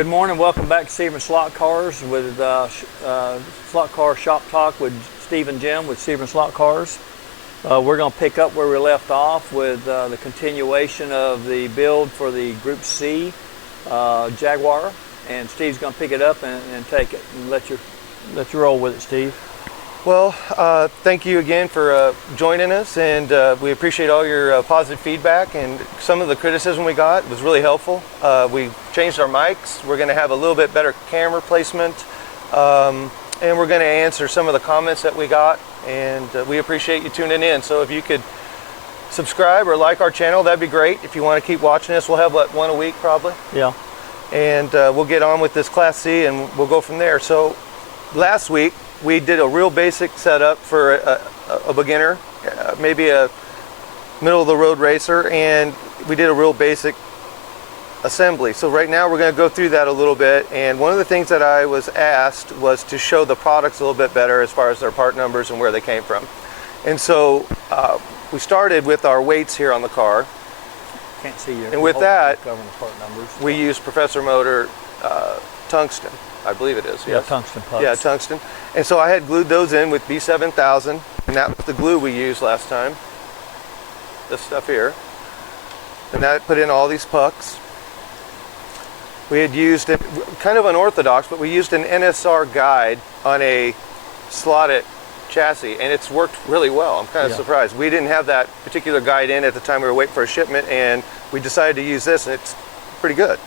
Good morning. Welcome back to Sebring Slot Cars with Slot Car Shop Talk with Steve and Jim with Sebring Slot Cars. We're going to pick up where we left off with the continuation of the build for the Group C Jaguar, and Steve's going to pick it up and take it and let you roll with it, Steve. Well, thank you again for joining us, and we appreciate all your positive feedback, and some of the criticism we got was really helpful. We changed our mics. We're going to have a little bit better camera placement, and we're going to answer some of the comments that we got, and we appreciate you tuning in. So if you could subscribe or like our channel, that'd be great. If you want to keep watching us, we'll have one a week probably. Yeah. And we'll get on with this Class C, and we'll go from there. So last week, we did a real basic setup for a beginner, maybe a middle-of-the-road racer, and we did a real basic assembly. So right now we're going to go through that a little bit, and one of the things that I was asked was to show the products a little bit better as far as their part numbers and where they came from. And so we started with our weights here on the car. Can't see you. And with that, the part numbers. We use Professor Motor tungsten. I believe it is. Yeah, yes. tungsten pucks. Yeah, tungsten. And so I had glued those in with B7000, and that was the glue we used last time. This stuff here. And that put in all these pucks. We had used it, kind of unorthodox, but we used an NSR guide on a slotted chassis, and it's worked really well. I'm kind of surprised. We didn't have that particular guide in at the time we were waiting for a shipment, and we decided to use this, and it's pretty good.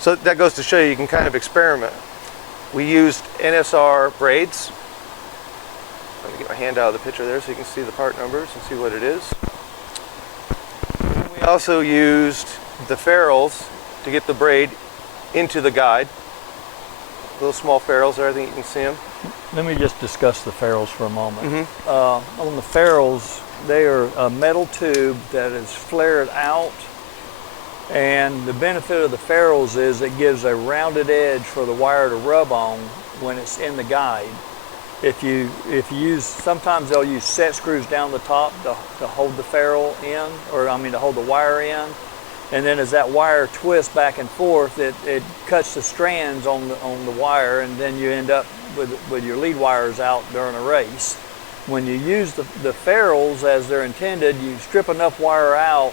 So that goes to show you can kind of experiment. We used NSR braids. Let me get my hand out of the picture there so you can see the part numbers and see what it is. And we also used the ferrules to get the braid into the guide. Little small ferrules there, I think you can see them. Let me just discuss the ferrules for a moment. On the ferrules, they are a metal tube that is flared out. And the benefit of the ferrules is it gives a rounded edge for the wire to rub on when it's in the guide. If you use, sometimes they'll use set screws down the top to hold the ferrule in, or I mean to hold the wire in. And then as that wire twists back and forth, it cuts the strands on the wire, and then you end up with your lead wires out during a race. When you use the ferrules as they're intended, you strip enough wire out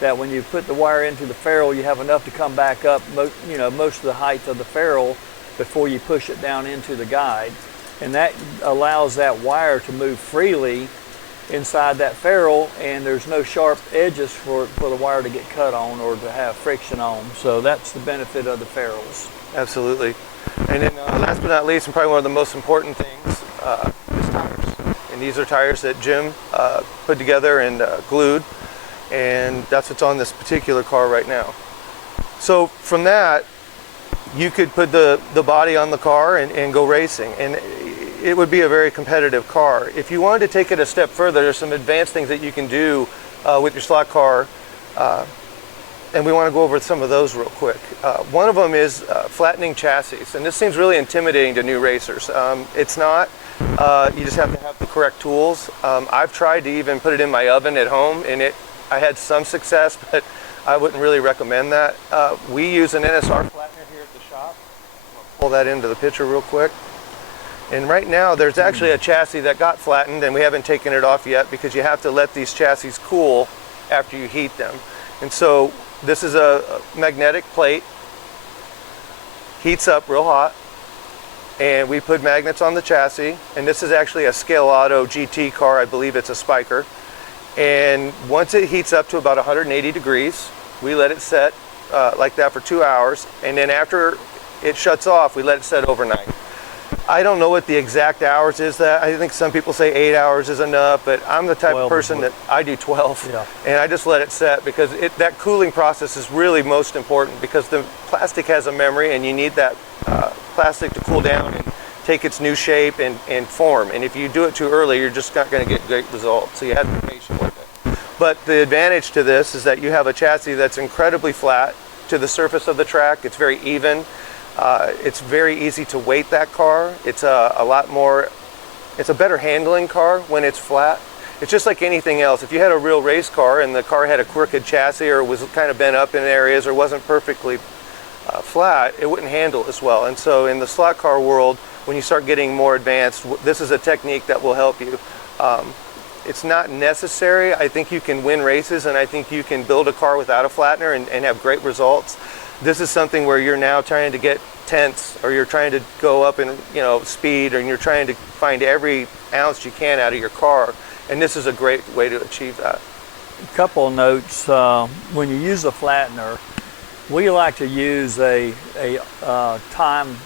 that when you put the wire into the ferrule, you have enough to come back up, most of the height of the ferrule before you push it down into the guide. And that allows that wire to move freely inside that ferrule, and there's no sharp edges for the wire to get cut on or to have friction on. So that's the benefit of the ferrules. Absolutely. And then last but not least, and probably one of the most important things, is tires. And these are tires that Jim put together and glued. And that's what's on this particular car right now. So from that, you could put the body on the car and go racing, and it would be a very competitive car. If you wanted to take it a step further, there's some advanced things that you can do with your slot car, and we want to go over some of those real quick. One of them is flattening chassis, and this seems really intimidating to new racers. It's not. You just have to have the correct tools. I've tried to even put it in my oven at home, and I had some success, but I wouldn't really recommend that. We use an NSR flattener here at the shop. I'll pull that into the picture real quick. And right now there's actually a chassis that got flattened, and we haven't taken it off yet because you have to let these chassis cool after you heat them. And so this is a magnetic plate, heats up real hot, and we put magnets on the chassis. And this is actually a Scale Auto GT car. I believe it's a spiker. And once it heats up to about 180 degrees, we let it set like that for 2 hours. And then after it shuts off, we let it set overnight. I don't know what the exact hours is that. I think some people say 8 hours is enough, but I'm the type of person that I do 12. Yeah. And I just let it set because that cooling process is really most important, because the plastic has a memory, and you need that plastic to cool down and take its new shape and form. And if you do it too early, you're just not going to get great results. So you have to be patient with it. But the advantage to this is that you have a chassis that's incredibly flat to the surface of the track. It's very even. It's very easy to weight that car. It's it's a better handling car when it's flat. It's just like anything else. If you had a real race car and the car had a crooked chassis or was kind of bent up in areas or wasn't perfectly flat, it wouldn't handle as well. And so in the slot car world, when you start getting more advanced, this is a technique that will help you. It's not necessary. I think you can win races, and I think you can build a car without a flattener and have great results. This is something where you're now trying to get tenths, or you're trying to go up in speed, and you're trying to find every ounce you can out of your car. And this is a great way to achieve that. A couple of notes. When you use a flattener, we like to use a time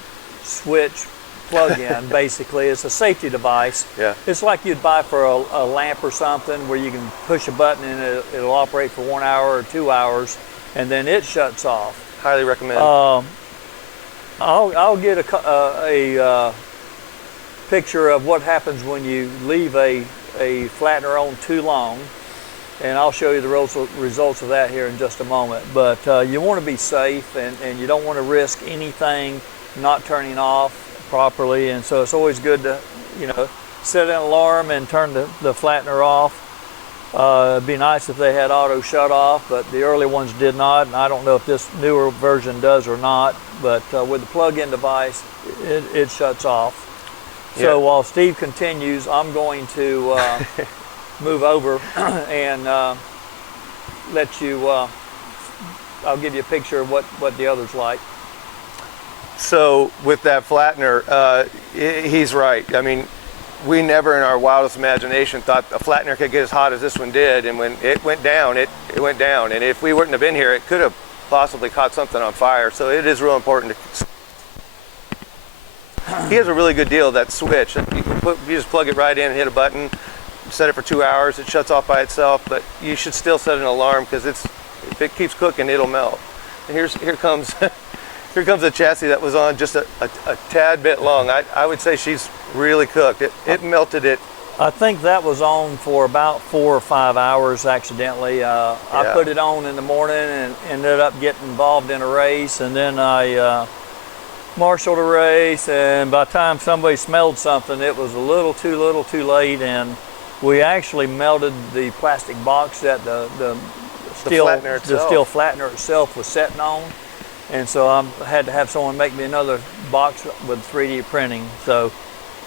switch plug-in. Basically, it's a safety device. Yeah. It's like you'd buy for a lamp or something, where you can push a button and it'll operate for 1 hour or 2 hours, and then it shuts off. Highly recommend. I'll get a picture of what happens when you leave a flattener on too long, and I'll show you the results of that here in just a moment. But you want to be safe, and you don't want to risk anything not turning off properly, and so it's always good to set an alarm and turn the flattener off. It'd be nice if they had auto shut off, but the early ones did not, and I don't know if this newer version does or not, but with the plug-in device, it shuts off. So while Steve continues, I'm going to move over and let you, I'll give you a picture of what the other's like. So with that flattener, he's right. I mean, we never in our wildest imagination thought a flattener could get as hot as this one did, and when it went down, it went down. And if we wouldn't have been here, it could have possibly caught something on fire. So it is real important to... He has a really good deal, that switch. You just plug it right in and hit a button, set it for 2 hours, it shuts off by itself, but you should still set an alarm, because if it keeps cooking, it'll melt. And here comes here comes a chassis that was on just a tad bit long. I would say she's really cooked. It melted it. I think that was on for about 4 or 5 hours accidentally. I put it on in the morning and ended up getting involved in a race, and then I marshaled a race, and by the time somebody smelled something, it was a little too late, and we actually melted the plastic box that the steel flattener itself was setting on. And so I had to have someone make me another box with 3D printing. So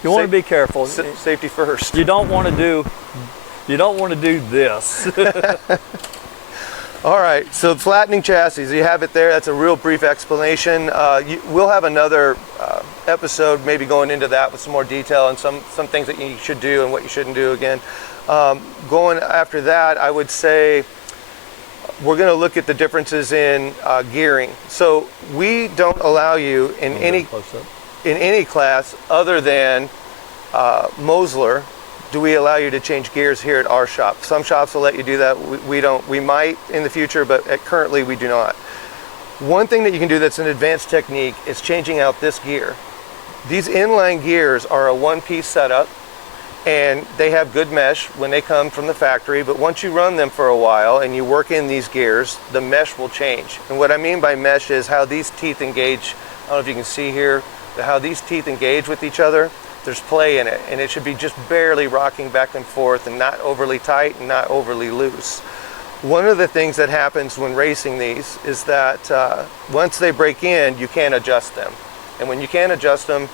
you want to be careful. Safety first. You don't want to do this. All right, so flattening chassis, you have it there. That's a real brief explanation. We'll have another episode maybe going into that with some more detail and some things that you should do and what you shouldn't do again. Going after that, I would say we're going to look at the differences in gearing. So we don't allow you in any class other than Mosler do we allow you to change gears here at our shop. Some shops will let you do that. We don't. We might in the future, but currently we do not. One thing that you can do that's an advanced technique is changing out this gear. These inline gears are a one-piece setup, and they have good mesh when they come from the factory, but once you run them for a while and you work in these gears, the mesh will change. And what I mean by mesh is how these teeth engage. I don't know if you can see here, how these teeth engage with each other. There's play in it, and it should be just barely rocking back and forth and not overly tight and not overly loose. One of the things that happens when racing these is that once they break in, you can't adjust them. And when you can't adjust them,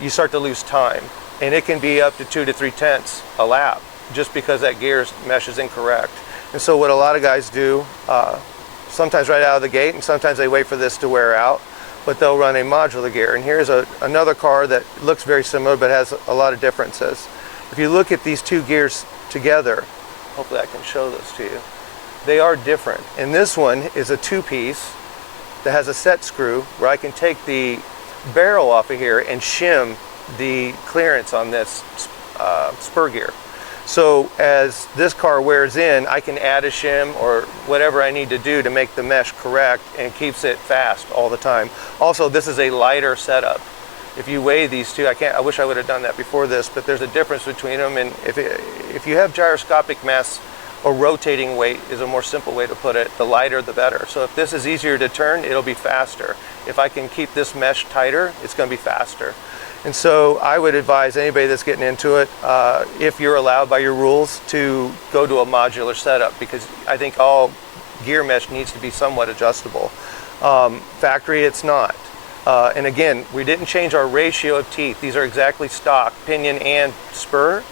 you start to lose time. And it can be up to 2 to 3 tenths a lap just because that gear mesh is incorrect. And so what a lot of guys do, sometimes right out of the gate, and sometimes they wait for this to wear out, but they'll run a modular gear. And here's another car that looks very similar but has a lot of differences. If you look at these two gears together, hopefully I can show this to you, they are different. And this one is a 2-piece that has a set screw where I can take the barrel off of here and shim the clearance on this spur gear. So as this car wears in, I can add a shim or whatever I need to do to make the mesh correct, and keeps it fast all the time. Also, this is a lighter setup. If you weigh these two, I wish I would have done that before this, but there's a difference between them. And if you have gyroscopic mass, or rotating weight is a more simple way to put it, the lighter the better. So if this is easier to turn, it'll be faster. If I can keep this mesh tighter, it's going to be faster. And so I would advise anybody that's getting into it, if you're allowed by your rules, to go to a modular setup, because I think all gear mesh needs to be somewhat adjustable. Factory, it's not. And again, we didn't change our ratio of teeth. These are exactly stock, pinion and spur.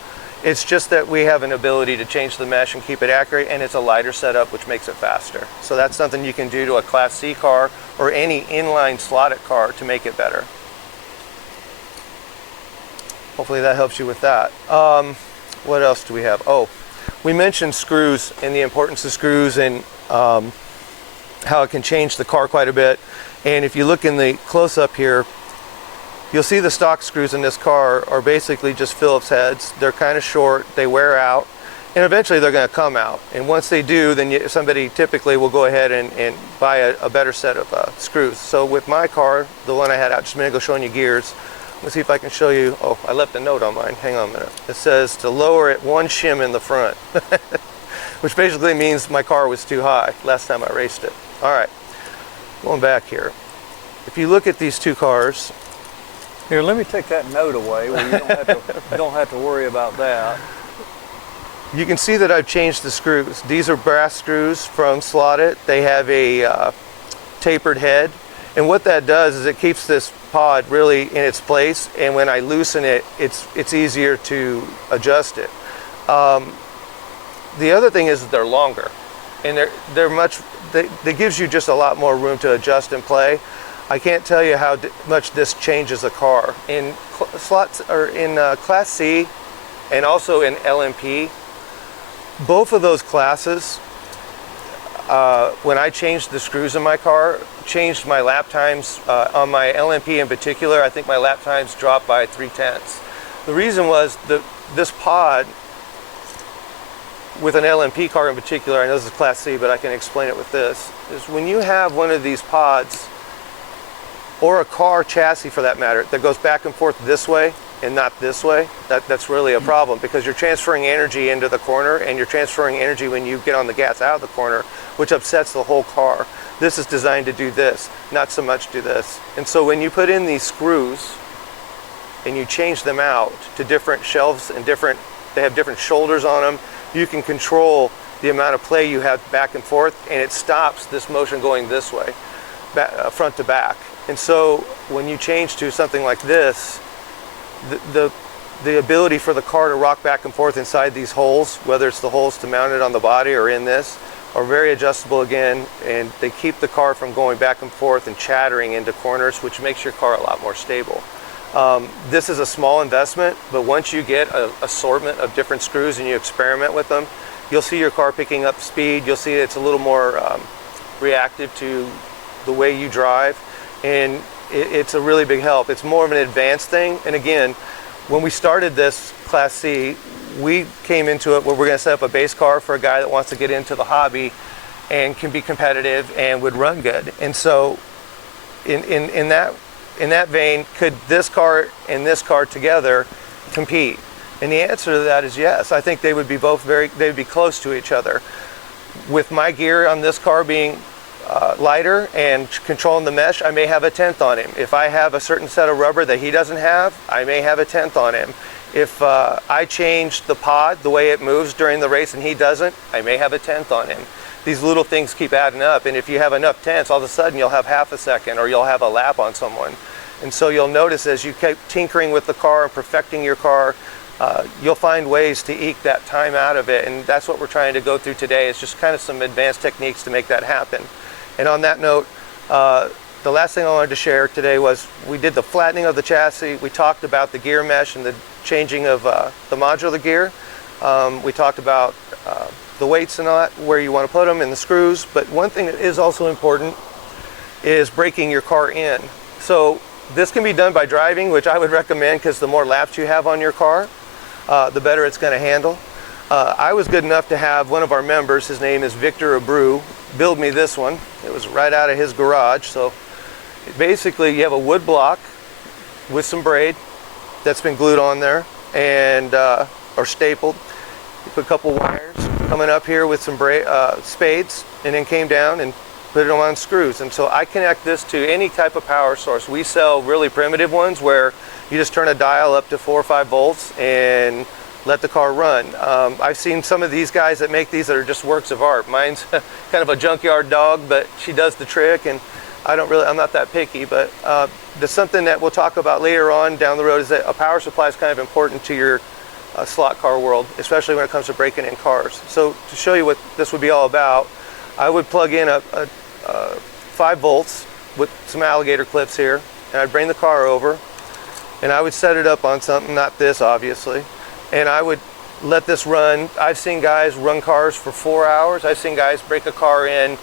It's just that we have an ability to change the mesh and keep it accurate, and it's a lighter setup, which makes it faster. So that's something you can do to a Class C car or any inline slotted car to make it better. Hopefully that helps you with that. What else do we have? Oh, we mentioned screws and the importance of screws and how it can change the car quite a bit. And if you look in the close-up here, you'll see the stock screws in this car are basically just Phillips heads. They're kind of short, they wear out, and eventually they're going to come out. And once they do, then somebody typically will go ahead and buy a better set of screws. So with my car, the one I had out just a minute ago showing you gears, let's see if I can show you. Oh, I left a note on mine. Hang on a minute. It says to lower it 1 shim in the front, which basically means my car was too high last time I raced it. All right, going back here. If you look at these two cars, here, let me take that note away where you don't have to worry about that. you can see that I've changed the screws. These are brass screws from Slotted. They have a tapered head, and what that does is it keeps this pod really in its place, and when I loosen it, it's easier to adjust it. The other thing is that they're longer, and they gives you just a lot more room to adjust and play. I can't tell you how much this changes a car. In slots or in Class C and also in LMP, both of those classes, when I changed the screws in my car, changed my lap times. On my LMP in particular, I think my lap times dropped by 3/10. The reason was this pod, with an LMP car in particular, I know this is Class C, but I can explain it with this, is when you have one of these pods, or a car chassis for that matter, that goes back and forth this way and not this way, that's really a problem, because you're transferring energy into the corner, and you're transferring energy when you get on the gas out of the corner, which upsets the whole car. This is designed to do this, not so much do this. And so when you put in these screws and you change them out to different shelves and they have different shoulders on them, you can control the amount of play you have back and forth, and it stops this motion going this way, front to back. And so when you change to something like this, the ability for the car to rock back and forth inside these holes, whether it's the holes to mount it on the body or in this, are very adjustable again, and they keep the car from going back and forth and chattering into corners, which makes your car a lot more stable. This is a small investment, but once you get an assortment of different screws and you experiment with them, you'll see your car picking up speed. You'll see it's a little more reactive to the way you drive, and it's a really big help. It's more of an advanced thing. And again, when we started this Class C, we came into it where we're going to set up a base car for a guy that wants to get into the hobby and can be competitive and would run good. And so in that vein, could this car and this car together compete? And the answer to that is yes. I think they would be they'd be close to each other. With my gear on this car being lighter and controlling the mesh, I may have a 10th on him. If I have a certain set of rubber that he doesn't have, I may have a 10th on him. If I change the pod, the way it moves during the race, and he doesn't, I may have a 10th on him. These little things keep adding up, and if you have enough 10ths, all of a sudden you'll have half a second, or you'll have a lap on someone. And so you'll notice as you keep tinkering with the car and perfecting your car, you'll find ways to eke that time out of it, and that's what we're trying to go through today, is just kind of some advanced techniques to make that happen. And on that note, the last thing I wanted to share today was we did the flattening of the chassis. We talked about the gear mesh and the changing of the modular gear. We talked about the weights and all that, where you want to put them, and the screws. But one thing that is also important is breaking your car in. So this can be done by driving, which I would recommend, because the more laps you have on your car, the better it's going to handle. I was good enough to have one of our members, his name is Victor Abreu, build me this one. It was right out of his garage. So basically you have a wood block with some braid that's been glued on there and or stapled. You put a couple wires coming up here with some spades, and then came down and put them on screws. And so I connect this to any type of power source. We sell really primitive ones where you just turn a dial up to 4 or 5 volts and let the car run. I've seen some of these guys that make these that are just works of art. Mine's kind of a junkyard dog, but she does the trick, and I'm not that picky, but there's something that we'll talk about later on down the road is that a power supply is kind of important to your slot car world, especially when it comes to breaking in cars. So to show you what this would be all about, I would plug in a 5 volts with some alligator clips here, and I'd bring the car over, and I would set it up on something, not this obviously, and I would let this run. I've seen guys run cars for 4 hours. I've seen guys break a car in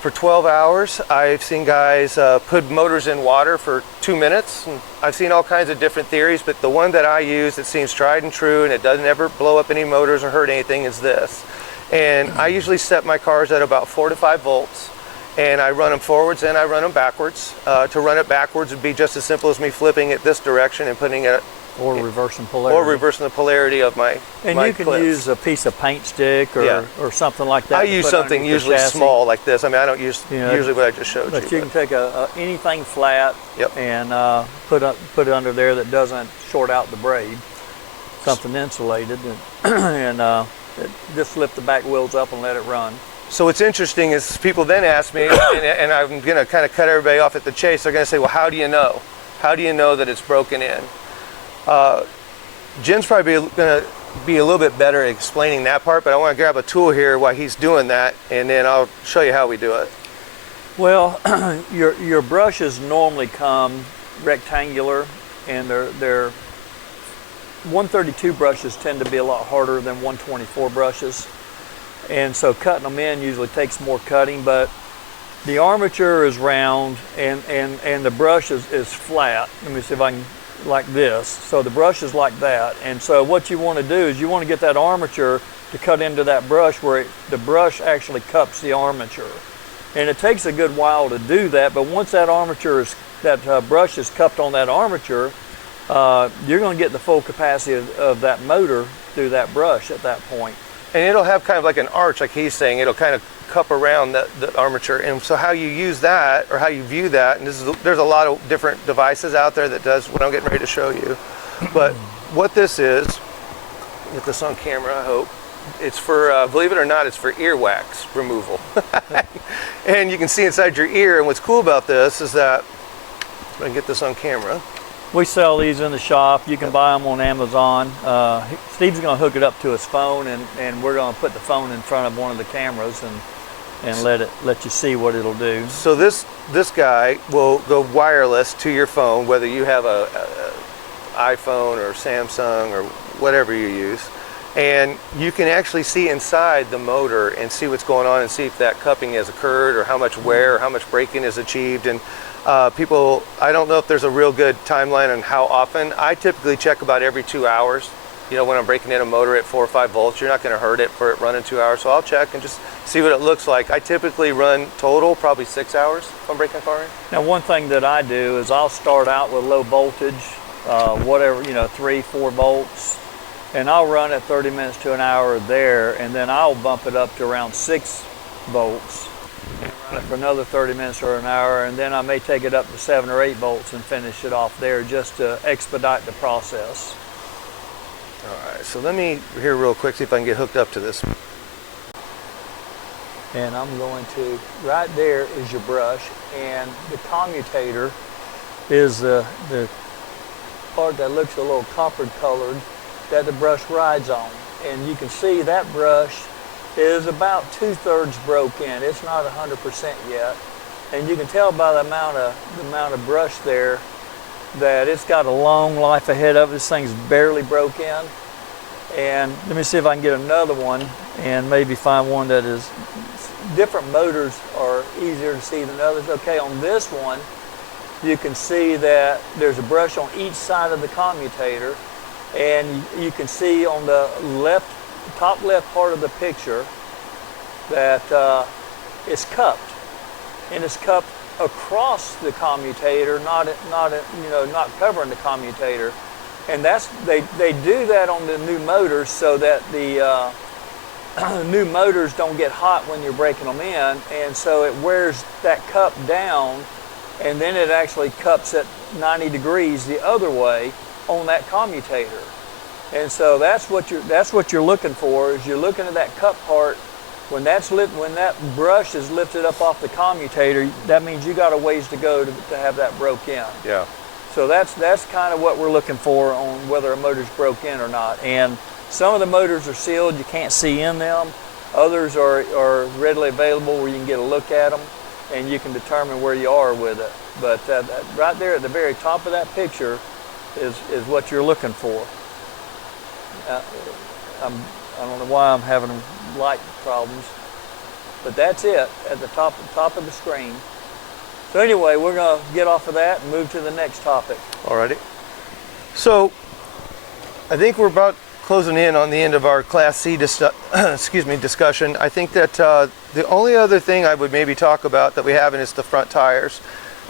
for 12 hours. I've seen guys put motors in water for 2 minutes. And I've seen all kinds of different theories, but the one that I use that seems tried and true and it doesn't ever blow up any motors or hurt anything is this. And I usually set my cars at about 4 to 5 volts, and I run them forwards and I run them backwards. To run it backwards would be just as simple as me flipping it this direction and putting it or reversing polarity. Or reversing the polarity of my And my you can clips. use a piece of paint stick or something like that. I use something usually small like this. I mean, I don't use usually what I just showed you. But you can take anything flat and put it under there that doesn't short out the braid, something insulated, and just lift the back wheels up and let it run. So what's interesting is people then ask me, and I'm going to kind of cut everybody off at the chase. They're going to say, well, how do you know? How do you know that it's broken in? Jim's probably going to be a little bit better at explaining that part, but I want to grab a tool here while he's doing that, and then I'll show you how we do it. Well, your brushes normally come rectangular, and they're 132 brushes tend to be a lot harder than 124 brushes, and so cutting them in usually takes more cutting, but the armature is round and the brush is flat. Let me see if I can, like this. So the brush is like that, and so what you want to do is you want to get that armature to cut into that brush where the brush actually cups the armature. And it takes a good while to do that, but once that brush is cupped on that armature, you're going to get the full capacity of that motor through that brush at that point. And it'll have kind of like an arch, like he's saying. It'll kind of cup around the armature. And so how you use that, or how you view that, and there's a lot of different devices out there that does what I'm getting ready to show you. But what this is, get this on camera, I hope. It's for, believe it or not, it's for earwax removal. And you can see inside your ear, and what's cool about this is that, if I can get this on camera. We sell these in the shop. You can buy them on Amazon. Steve's going to hook it up to his phone, and we're going to put the phone in front of one of the cameras and let you see what it'll do. So this guy will go wireless to your phone, whether you have a iPhone or Samsung or whatever you use, and you can actually see inside the motor and see what's going on and see if that cupping has occurred or how much wear or how much braking is achieved. And people, I don't know if there's a real good timeline on how often. I typically check about every 2 hours. You know, when I'm breaking in a motor at 4 or 5 volts, you're not going to hurt it for it running 2 hours. So I'll check and just see what it looks like. I typically run total probably 6 hours if I'm breaking a car in. Now, one thing that I do is I'll start out with low voltage, whatever, 3-4 volts, and I'll run at 30 minutes to an hour there, and then I'll bump it up to around 6 volts. And run it for another 30 minutes or an hour, and then I may take it up to 7 or 8 volts and finish it off there just to expedite the process. All right, so let me here real quick see if I can get hooked up to this. And I'm going to, right there is your brush, and the commutator is the part that looks a little copper colored that the brush rides on. And you can see that brush is about 2/3 broke in. It's not 100% yet, and you can tell by the amount of brush there that it's got a long life ahead of it. This thing's barely broke in. And let me see if I can get another one and maybe find one that is different. Motors are easier to see than others. Okay, on this one you can see that there's a brush on each side of the commutator, and you can see on the top left part of the picture that it's cupped, and it's cupped across the commutator, not covering the commutator. And they do that on the new motors so that the new motors don't get hot when you're breaking them in, and so it wears that cup down, and then it actually cups at 90 degrees the other way on that commutator. And so that's what you're looking for. Is you're looking at that cup part. When when that brush is lifted up off the commutator, that means you got a ways to go to have that broke in. Yeah. So that's kind of what we're looking for on whether a motor's broke in or not. And some of the motors are sealed, you can't see in them. Others are readily available where you can get a look at them and you can determine where you are with it. But right there at the very top of that picture is what you're looking for. I don't know why I'm having light problems, but that's it at the top of the screen. So anyway, we're going to get off of that and move to the next topic. Alrighty. So I think we're about closing in on the end of our Class C discussion. I think that the only other thing I would maybe talk about that we haven't is the front tires.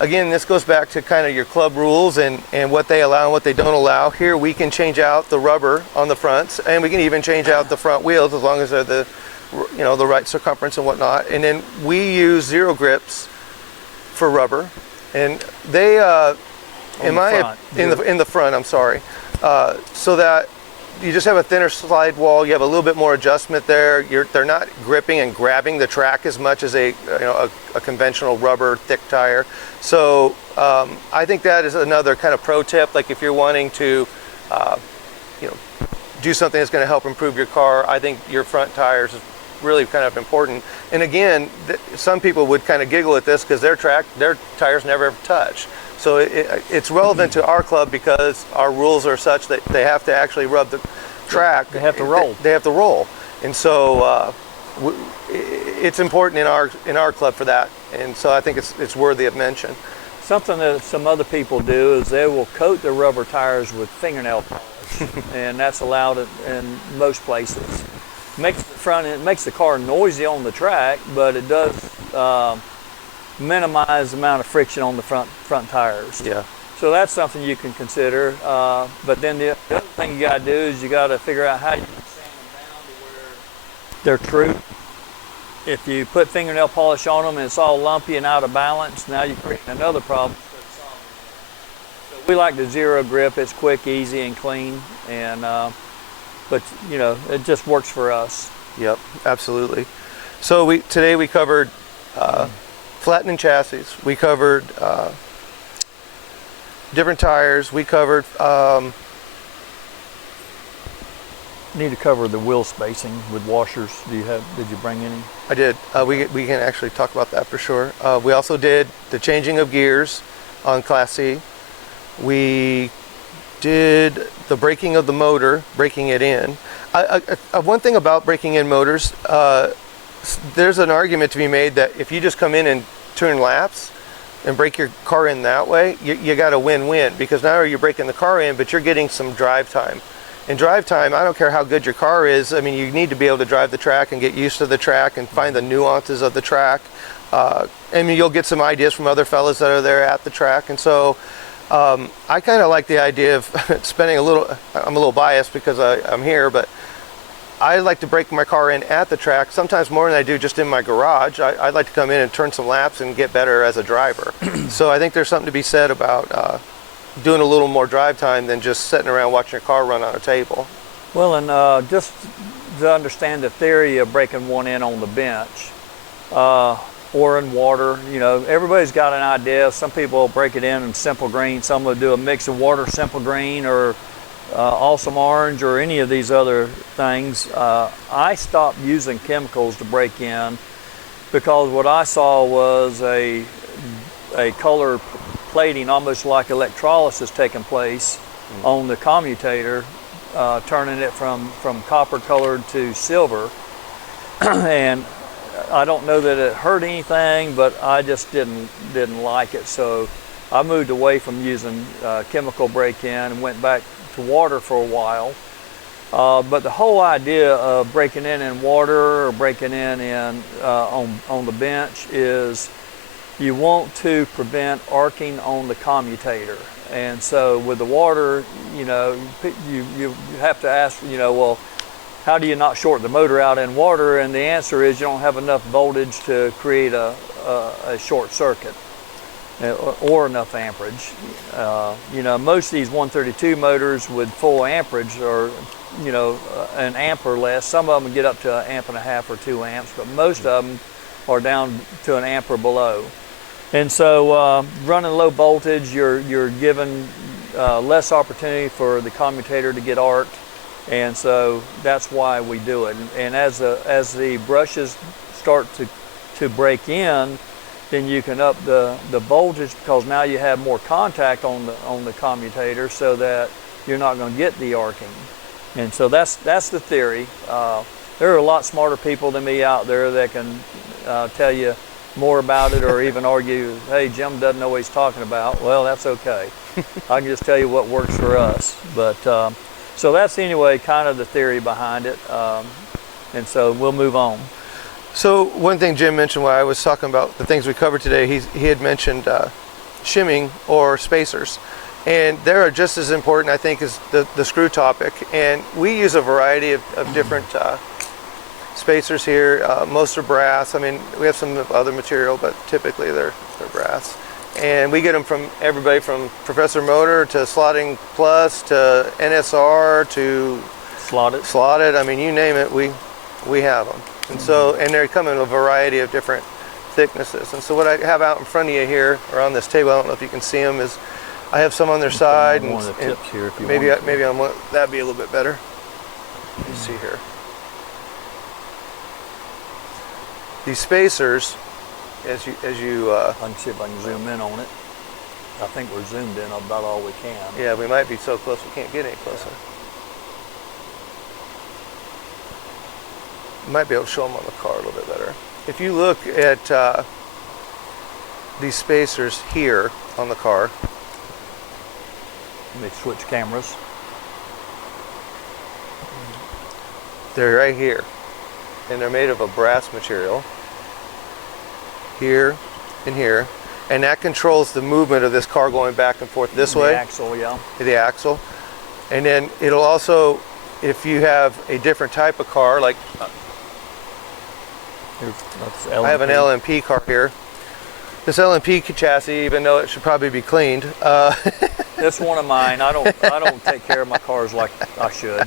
Again, this goes back to kind of your club rules and what they allow and what they don't allow. Here we can change out the rubber on the fronts, and we can even change out the front wheels as long as they're the right circumference and whatnot. And then we use zero grips for rubber, and they in the front, I'm sorry, so that you just have a thinner slide wall. You have a little bit more adjustment there. They're not gripping and grabbing the track as much as a conventional rubber thick tire. So I think that is another kind of pro tip. Like if you're wanting to, do something that's going to help improve your car, I think your front tires is really kind of important. And again, some people would kind of giggle at this because their tires never ever touch. So it's relevant to our club because our rules are such that they have to actually rub the track. They have to roll. They have to roll, and so it's important in our club for that. And so I think it's worthy of mention. Something that some other people do is they will coat their rubber tires with fingernail polish, and that's allowed in most places. It makes the car noisy on the track, but it does minimize the amount of friction on the front tires. Yeah. So that's something you can consider. But then the other thing you got to do is you got to figure out how you can sand them down to where they're true. If you put fingernail polish on them and it's all lumpy and out of balance, now you're creating another problem. So we like the zero grip. It's quick, easy, and clean. And but it just works for us. Yep, absolutely. So today we covered flattening chassis. We covered different tires. We covered. Need to cover the wheel spacing with washers. Did you bring any? I did. We can actually talk about that for sure. We also did the changing of gears on Class C. We did the braking of the motor, breaking it in. One thing about breaking in motors, there's an argument to be made that if you just come in and turn laps and break your car in that way, you got a win-win, because not only are you breaking the car in, but you're getting some drive time. In drive time, I don't care how good your car is. I mean, you need to be able to drive the track and get used to the track and find the nuances of the track. I mean, you'll get some ideas from other fellas that are there at the track. And so I kind of like the idea of spending I'm a little biased because I'm here, but I like to break my car in at the track, sometimes more than I do just in my garage. I'd like to come in and turn some laps and get better as a driver. So I think there's something to be said about doing a little more drive time than just sitting around watching your car run on a table. Well, and just to understand the theory of breaking one in on the bench or in water, everybody's got an idea. Some people break it in simple green. Some will do a mix of water, simple green, or awesome orange, or any of these other things. I stopped using chemicals to break in because what I saw was a color plating, almost like electrolysis taking place on the commutator, turning it from copper colored to silver. And I don't know that it hurt anything, but I just didn't like it. So I moved away from using chemical break-in and went back to water for a while. But the whole idea of breaking in water or breaking in on the bench is you want to prevent arcing on the commutator. And so with the water, you have to ask, well, how do you not short the motor out in water? And the answer is you don't have enough voltage to create a short circuit. or enough amperage. You know, most of these 132 motors with full amperage are, you know, an amp or less. Some of them get up to 1.5 amps or 2 amps, but most of them are down to an amp or below. And so running low voltage, you're given less opportunity for the commutator to get arced, and so that's why we do it. And as the brushes start to break in, then you can up the voltage, because now you have more contact on the commutator, so that you're not going to get the arcing. And so that's the theory. There are a lot smarter people than me out there that can tell you more about it, or even argue, hey, Jim doesn't know what he's talking about. Well, that's okay. I can just tell you what works for us. But so that's anyway kind of the theory behind it. And so we'll move on. So one thing Jim mentioned while I was talking about the things we covered today, he had mentioned shimming or spacers. And they're just as important, I think, as the screw topic. And we use a variety of different spacers here. Most are brass. I mean, we have some other material, but typically they're brass. And we get them from everybody from Professor Motor to Slotting Plus to NSR to Slotted. I mean, you name it, we have them. And so, and they come in a variety of different thicknesses. And so what I have out in front of you here, or on this table, I don't know if you can see them, is I have some on their side, and, one of the tips here if you maybe want. maybe on one, that'd be a little bit better. Let me see here. These spacers, as you I can see if I can zoom in on it. I think we're zoomed in about all we can. yeah, we might be so close we can't get any closer. Might be able to show them on the car a little bit better. If you look at these spacers here on the car, Let me switch cameras. they're right here, and they're made of a brass material here and here, and that controls the movement of this car going back and forth this way. The axle, yeah. The axle. And then it'll also, if you have a different type of car, like That's I have an LMP car here. This LMP chassis, even though it should probably be cleaned, That's one of mine. I don't take care of my cars like I should.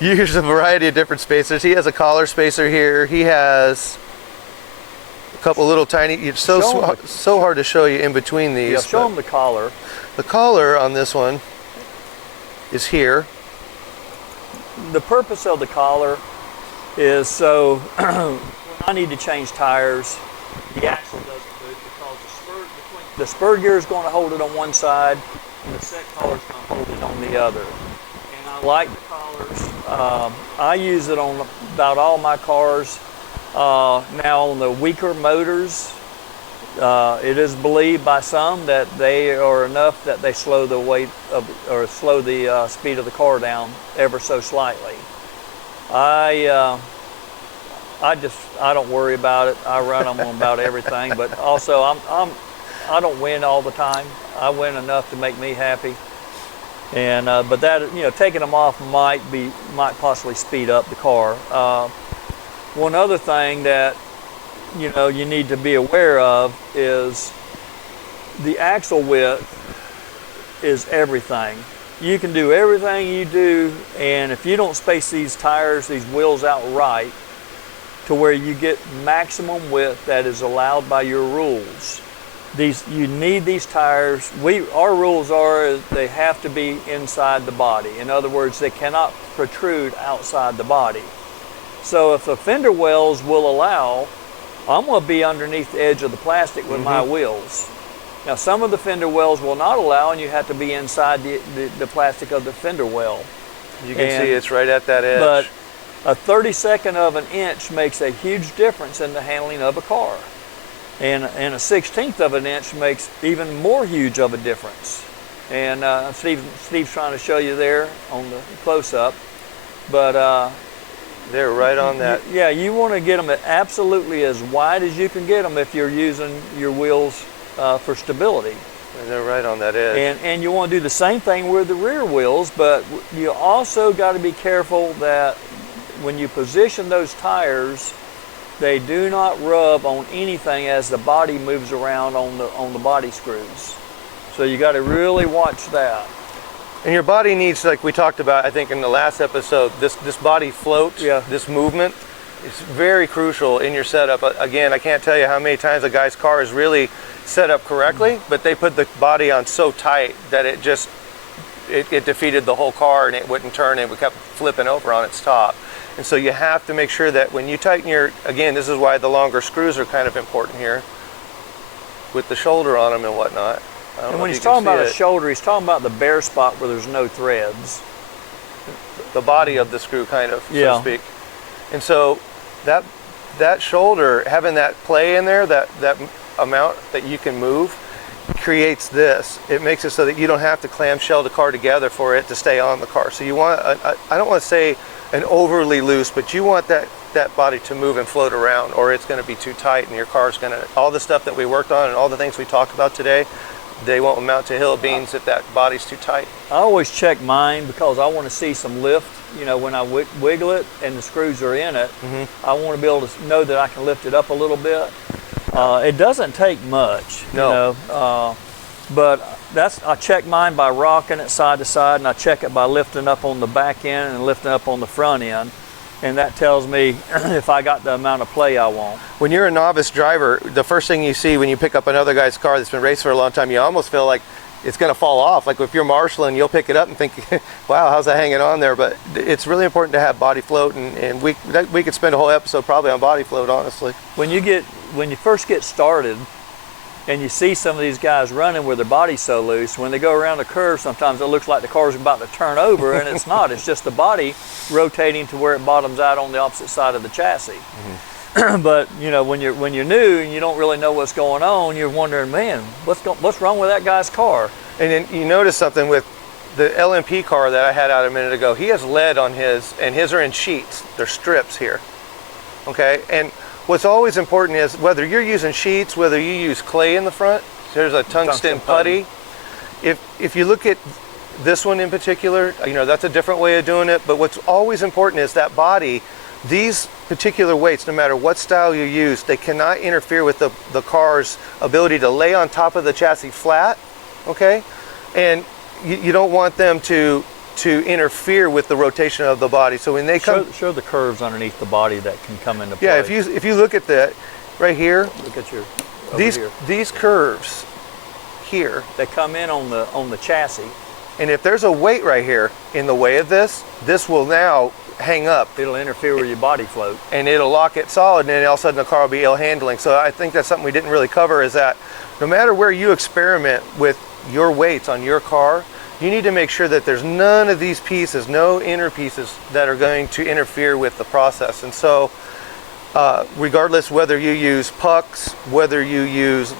you use a variety of different spacers. He has a collar spacer here. He has a couple little tiny. It's so hard to show you in between these. Yeah, show them the collar. The collar on this one is here. The purpose of the collar is so when I need to change tires, the axle doesn't move, because the spur gear is going to hold it on one side, and the set collar is going to hold it on the other. And I like the collars. I use it on about all my cars. Now on the weaker motors, it is believed by some that they are enough that they slow the weight of, or slow the speed of the car down ever so slightly. I don't worry about it. I run them on about everything, but also I don't win all the time. I win enough to make me happy. And but that, you know, taking them off might possibly speed up the car. One other thing that you need to be aware of is the axle width is everything. You can do everything you do, and if you don't space these tires, these wheels out right to where you get maximum width that is allowed by your rules, you need these tires. Our rules are they have to be inside the body. In other words, they cannot protrude outside the body. So if the fender wells will allow, I'm going to be underneath the edge of the plastic with my wheels. Now some of the fender wells will not allow, and you have to be inside the plastic of the fender well. You can see it's right at that edge. But a 32nd of an inch makes a huge difference in the handling of a car. And a 16th of an inch makes even more huge of a difference. And Steve's trying to show you there on the close-up. But they're right on that. Yeah, you want to get them absolutely as wide as you can get them if you're using your wheels for stability. And they're right on that edge. And you want to do the same thing with the rear wheels, but you also got to be careful that when you position those tires, They do not rub on anything as the body moves around on the body screws. So you got to really watch that. And your body needs, like we talked about, I think in the last episode, this body float, this movement is very crucial in your setup. Again, I can't tell you how many times a guy's car is really set up correctly, but they put the body on so tight that it just, it defeated the whole car and it wouldn't turn and it kept flipping over on its top. And so you have to make sure that when you tighten your, again, this is why the longer screws are kind of important here with the shoulder on them and whatnot. And when he's talking about a shoulder, he's talking about the bare spot where there's no threads. The body of the screw, kind of, so to speak. And so that shoulder, having that play in there, that amount that you can move, creates this. It makes it so that you don't have to clamshell the car together for it to stay on the car. So you want, I don't want to say an overly loose, but you want that body to move and float around, or it's going to be too tight and your car's going to, all the stuff that we worked on and all the things we talked about today, they won't amount to hill beans if that body's too tight. I always check mine because I want to see some lift. You know, when I wiggle it and the screws are in it, I want to be able to know that I can lift it up a little bit. It doesn't take much, you know, but I check mine by rocking it side to side, and I check it by lifting up on the back end and lifting up on the front end. And that tells me if I got the amount of play I want. When you're a novice driver, the first thing you see when you pick up another guy's car that's been raced for a long time, you almost feel like it's going to fall off. Like if you're marshalling, you'll pick it up and think, wow, how's that hanging on there? But it's really important to have body float, and we could spend a whole episode probably on body float, honestly. When you first get started and you see some of these guys running with their body so loose, when they go around a curve, sometimes it looks like the car's about to turn over, and it's not. It's just the body rotating to where it bottoms out on the opposite side of the chassis. But you know, when you're new and you don't really know what's going on, you're wondering, man, what's wrong with that guy's car? And then you notice something with the LMP car that I had out a minute ago. He has lead on his, and his are in sheets. They're strips here. Okay, and what's always important is whether you're using sheets, whether you use clay in the front, there's a tungsten putty. If you look at this one in particular, you know, that's a different way of doing it, but what's always important is that body, these particular weights, no matter what style you use, they cannot interfere with the car's ability to lay on top of the chassis flat, okay? And you don't want them to interfere with the rotation of the body. So when they come, show the curves underneath the body that can come into play. Yeah, if you look at that right here, look at your these curves here, they come in on the chassis. And if there's a weight right here in the way of this will now hang up. It'll interfere with your body float, and it'll lock it solid, and then all of a sudden the car will be ill handling. So I think that's something we didn't really cover, is that no matter where you experiment with your weights on your car, you need to make sure that there's none of these pieces, no inner pieces that are going to interfere with the process. And so regardless whether you use pucks, whether you use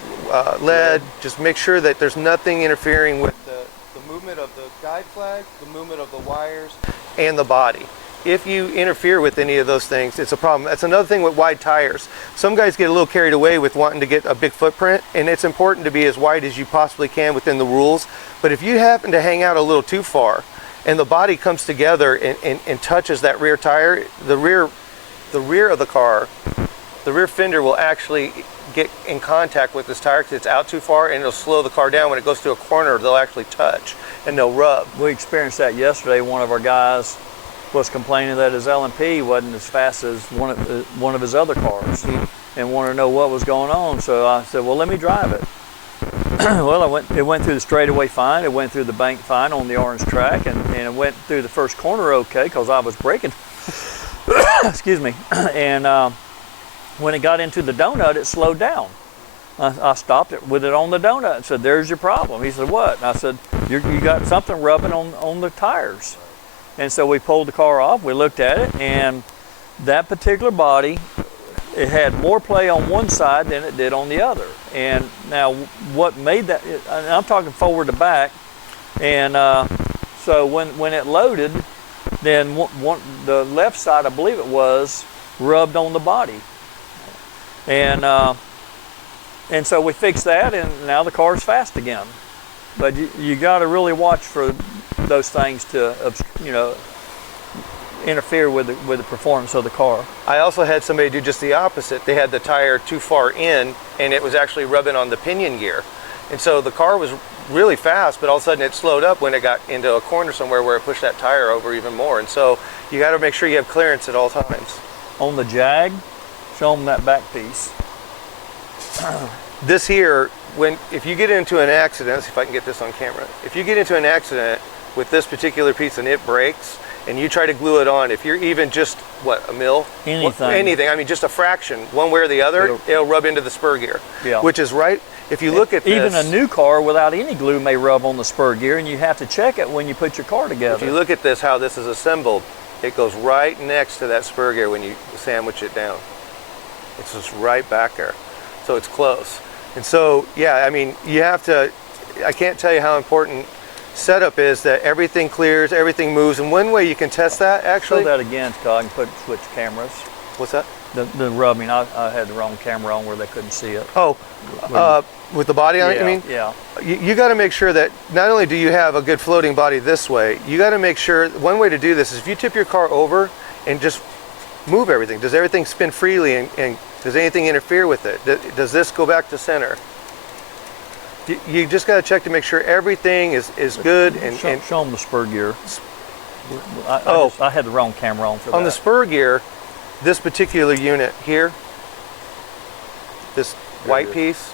lead, just make sure that there's nothing interfering with the movement of the guide flag, the movement of the wires, and the body. If you interfere with any of those things, it's a problem. That's another thing with wide tires. Some guys get a little carried away with wanting to get a big footprint, and it's important to be as wide as you possibly can within the rules. But if you happen to hang out a little too far and the body comes together and touches that rear tire, the rear of the car, the rear fender will actually get in contact with this tire because it's out too far, and it'll slow the car down. When it goes to a corner, they'll actually touch and they'll rub. We experienced that yesterday. One of our guys was complaining that his LMP wasn't as fast as one of his other cars, and wanted to know what was going on. So I said, well, let me drive it. Well, it went through the straightaway fine, it went through the bank fine on the orange track, and it went through the first corner okay because I was braking. Excuse me. And when it got into the donut, it slowed down. I stopped it with it on the donut and said, there's your problem. He said, what? And I said, you got something rubbing on the tires. And so we pulled the car off, we looked at it, and that particular body, it had more play on one side than it did on the other. And now what made that, and I'm talking forward to back, and so when it loaded, then the left side, I believe it was, rubbed on the body. And so we fixed that, and now the car's fast again. But you got to really watch for those things to, interfere with the performance of the car. I also had somebody do just the opposite. They had the tire too far in, and it was actually rubbing on the pinion gear. And so the car was really fast, but all of a sudden it slowed up when it got into a corner somewhere where it pushed that tire over even more. And so you got to make sure you have clearance at all times. On the Jag, show them that back piece. This here, if you get into an accident, let's see if I can get this on camera. If you get into an accident with this particular piece and it breaks, and you try to glue it on, if you're even just, what, a mil? Anything. I mean, just a fraction, one way or the other, it'll rub into the spur gear. Yeah. Which is right, if you look at this. Even a new car without any glue may rub on the spur gear, and you have to check it when you put your car together. If you look at this, how this is assembled, it goes right next to that spur gear when you sandwich it down. It's just right back there. So it's close. And so, yeah, I mean, you have to, I can't tell you how important setup is that everything clears, everything moves. And one way you can test that, actually. Show that again, Scott, and switch cameras. What's that? The rubbing. I had the wrong camera on where they couldn't see it. Oh, with the body on it, you mean? Yeah. You got to make sure that not only do you have a good floating body this way, you got to make sure, one way to do this is if you tip your car over and just move everything, does everything spin freely and does anything interfere with it? Does this go back to center? You just got to check to make sure everything is good. And show them the spur gear. I had the wrong camera on for that. On the spur gear, this particular unit here, this white piece,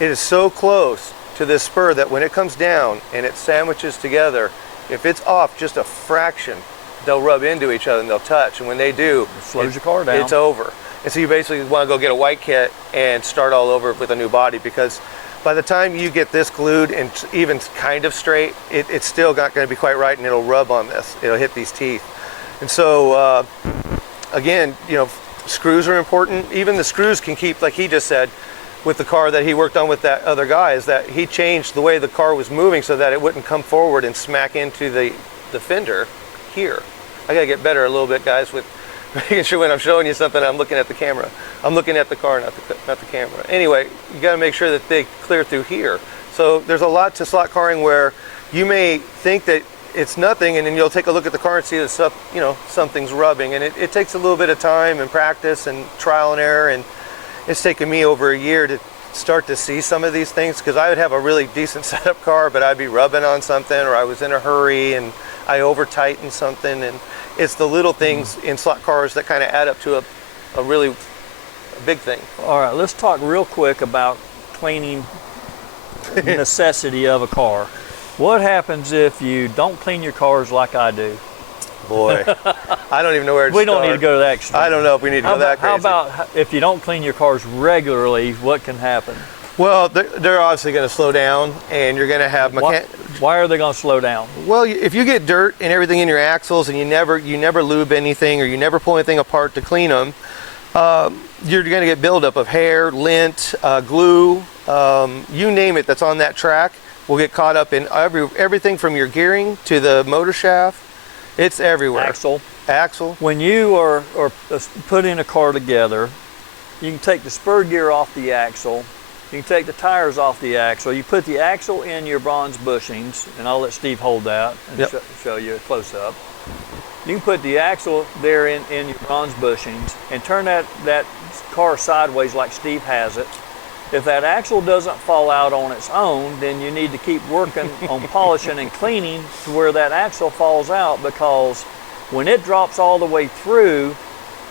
it is so close to this spur that when it comes down and it sandwiches together, if it's off just a fraction, they'll rub into each other and they'll touch. And when they do, it slows your car down. It's over. And so you basically want to go get a white kit and start all over with a new body, because by the time you get this glued and even kind of straight, it's still not going to be quite right, and it'll rub on this. It'll hit these teeth. And so, again, you know, screws are important. Even the screws can keep, like he just said, with the car that he worked on with that other guy, is that he changed the way the car was moving so that it wouldn't come forward and smack into the fender here. I got to get better a little bit, guys, with making sure when I'm showing you something, I'm looking at the camera. I'm looking at the car, not the camera. Anyway, you got to make sure that they clear through here. So there's a lot to slot carring where you may think that it's nothing, and then you'll take a look at the car and see that stuff, you know, something's rubbing. And it takes a little bit of time and practice and trial and error. And it's taken me over a year to start to see some of these things, because I would have a really decent setup car, but I'd be rubbing on something, or I was in a hurry and I over tightened something. And it's the little things in slot cars that kind of add up to a really big thing. All right, let's talk real quick about cleaning necessity of a car. What happens if you don't clean your cars like I do? Boy, I don't even know where to We start. don't need to go to that extreme. I don't know if we need to go that crazy. How about if you don't clean your cars regularly, what can happen? Well, they're obviously going to slow down, and you're going to have Why are they going to slow down? Well, if you get dirt and everything in your axles, and you never lube anything, or you never pull anything apart to clean them, you're going to get buildup of hair, lint, glue, you name it that's on that track will get caught up in everything from your gearing to the motor shaft. It's everywhere. Axle. When you are putting a car together, you can take the spur gear off the axle. You can take the tires off the axle. You put the axle in your bronze bushings, and I'll let Steve hold that and show you a close-up. You can put the axle there in your bronze bushings and turn that car sideways like Steve has it. If that axle doesn't fall out on its own, then you need to keep working on polishing and cleaning to where that axle falls out, because when it drops all the way through,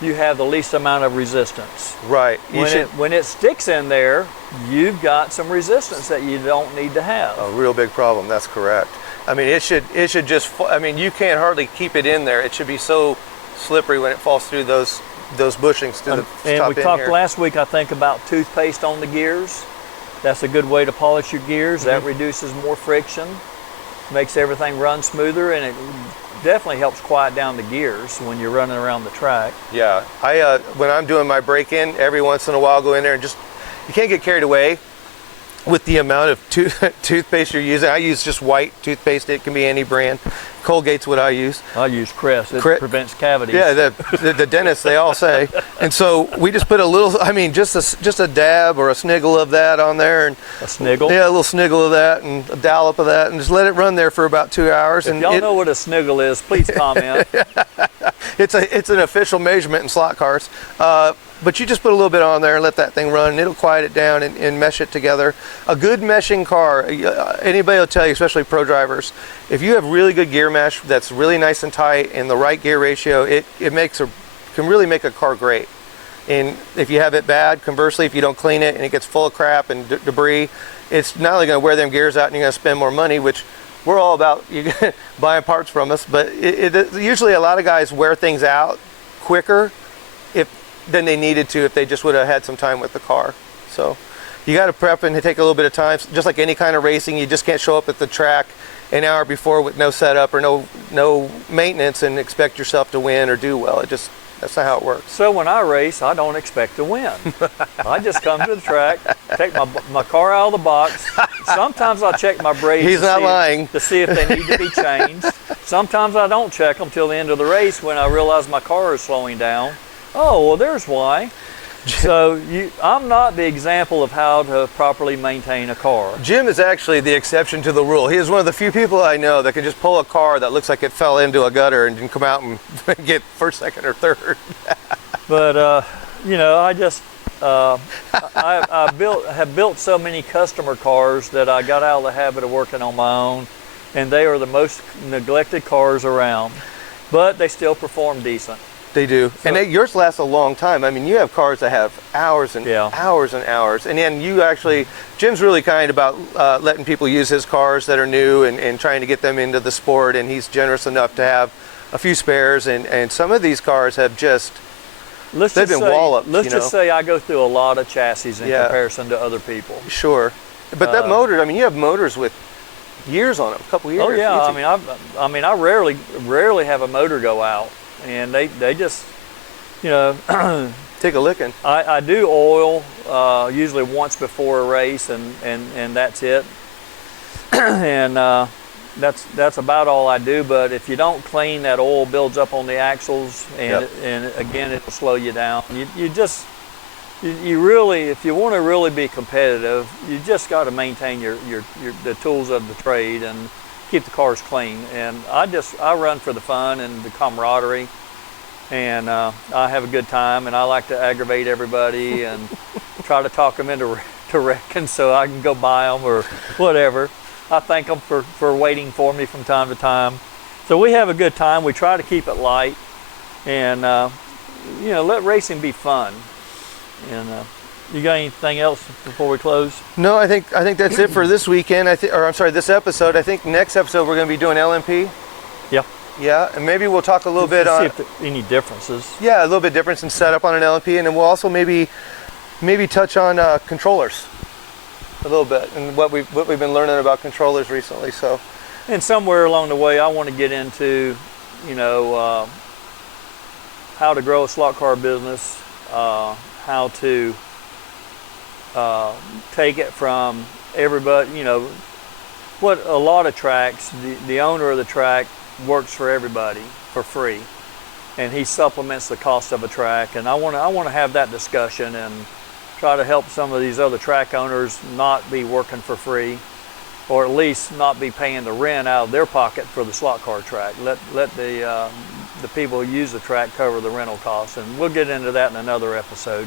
you have the least amount of resistance. Right. When it sticks in there, you've got some resistance that you don't need to have. A real big problem. That's correct. I mean, it should just. I mean, you can't hardly keep it in there. It should be so slippery when it falls through those bushings to the top end. And we talked last week, I think, about toothpaste on the gears. That's a good way to polish your gears. That reduces more friction, makes everything run smoother, and it definitely helps quiet down the gears when you're running around the track. Yeah, when I'm doing my break-in, every once in a while I'll go in there and just, you can't get carried away. with the amount of toothpaste you're using. I use just white toothpaste. It can be any brand. Colgate's what I use. I use Crest. It prevents cavities. Yeah, the dentists, they all say. And so we just put a little, I mean, just a dab or a sniggle of that on there. And a sniggle? Yeah, a little sniggle of that and a dollop of that, and just let it run there for about 2 hours. If y'all know what a sniggle is, please comment. It's an official measurement in slot cars. But you just put a little bit on there and let that thing run, and it'll quiet it down and mesh it together. A good meshing car, anybody will tell you, especially pro drivers, if you have really good gear mesh that's really nice and tight and the right gear ratio, it can really make a car great. And if you have it bad, conversely, if you don't clean it and it gets full of crap and debris, it's not only going to wear them gears out and you're going to spend more money, which we're all about buying parts from us, but usually a lot of guys wear things out quicker than they needed to if they just would have had some time with the car. So you got to prep and take a little bit of time. Just like any kind of racing, you just can't show up at the track an hour before with no setup or no maintenance and expect yourself to win or do well. That's not how it works. So when I race, I don't expect to win. I just come to the track, take my car out of the box. Sometimes I'll check my brakes. He's not lying. To see if they need to be changed. Sometimes I don't check them till the end of the race when I realize my car is slowing down. Oh, well, there's why. So I'm not the example of how to properly maintain a car. Jim is actually the exception to the rule. He is one of the few people I know that can just pull a car that looks like it fell into a gutter and can come out and get first, second, or third. But, I just, I have built so many customer cars that I got out of the habit of working on my own, and they are the most neglected cars around, but they still perform decent. They do. So, and yours lasts a long time. I mean, you have cars that have hours and hours and hours. And then Jim's really kind about letting people use his cars that are new and trying to get them into the sport. And he's generous enough to have a few spares. And some of these cars have they've been walloped. Let's just say I go through a lot of chassis in comparison to other people. Sure. But that motor, I mean, you have motors with years on them, a couple years. Oh, yeah. Easy. I rarely have a motor go out. And they just, take a licking. I do oil usually once before a race, and that's it. And that's about all I do. But if you don't clean, that oil builds up on the axles, and again, it'll slow you down. You really, if you want to really be competitive, you just got to maintain the tools of the trade and keep the cars clean. And I run for the fun and the camaraderie, and I have a good time, and I like to aggravate everybody and try to talk them into wrecking so I can go buy them or whatever. I thank them for waiting for me from time to time. So we have a good time. We try to keep it light, and let racing be fun. And you got anything else before we close? No, I think that's it for this weekend. This episode. I think next episode we're going to be doing LMP. Yeah. Yeah, and maybe we'll talk a little bit on. See if there are any differences. Yeah, a little bit difference in setup on an LMP, and then we'll also maybe touch on controllers a little bit and what we've been learning about controllers recently. So. And somewhere along the way, I want to get into, how to grow a slot car business, how to take it from everybody, what a lot of tracks, the owner of the track works for everybody for free, and he supplements the cost of a track. And I want to have that discussion and try to help some of these other track owners not be working for free, or at least not be paying the rent out of their pocket for the slot car track. Let the people who use the track cover the rental costs, and we'll get into that in another episode.